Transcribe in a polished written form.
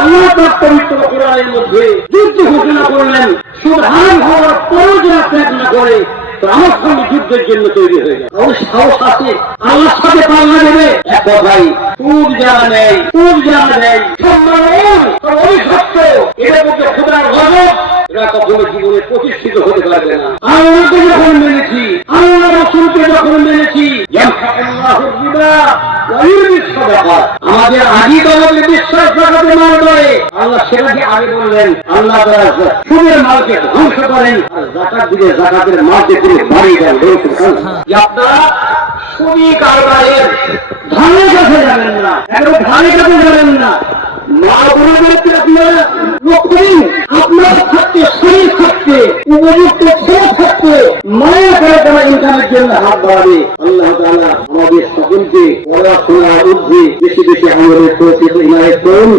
আল্লাহ পাক পবিত্র কোরআনের মধ্যে যুদ্ধ ঘোষণা করলেন, সুবহান হওয়ার পরও যারা ত্যাগ না করে তো আমার সঙ্গে যুদ্ধের জন্য তৈরি হয়ে যায়। ওর সাহস আছে আল্লাহর সাথে পাল্লা দেবে। এক কথাই সুদ যারা নেয়, সুদ যারা নেয়, ওই সত্য এদের মধ্যে খোদার গজব, এরা কখনো জীবনে প্রতিষ্ঠিত হতে পারবে না। আল্লাহকে যখন মেনেছি, আল্লাহ রাসূলকে যখন মেনেছি, আমাদের আগে আমাদের বিশ্বাস রাখাতে মাল করে আল্লাহ সেটাকে আগে বললেন, আল্লাহ সুদের মালকে ধ্বংস করেন আর জাকাত দিলে জাকাতের মালকে তিনি বাড়িয়ে দেন। আপনারা সুদী কারবারের ধানের কাছে যাবেন না, একদম ধানের কাছে যাবেন না। মা বোনদেরকে আপনারা লক্ষ্য দিন, আপনার থাকতে শরীর থাকতে উপযুক্ত ছেলে থাকতে মায়া করে তারা ইনকামের জন্য হাত বাড়াবে। আল্লাহ তাআলা আমাদের সকলকে পড়াশোনার ঊর্ধ্বে বেশি বেশি আমাদের তৌফিক ইনায়েত করুন।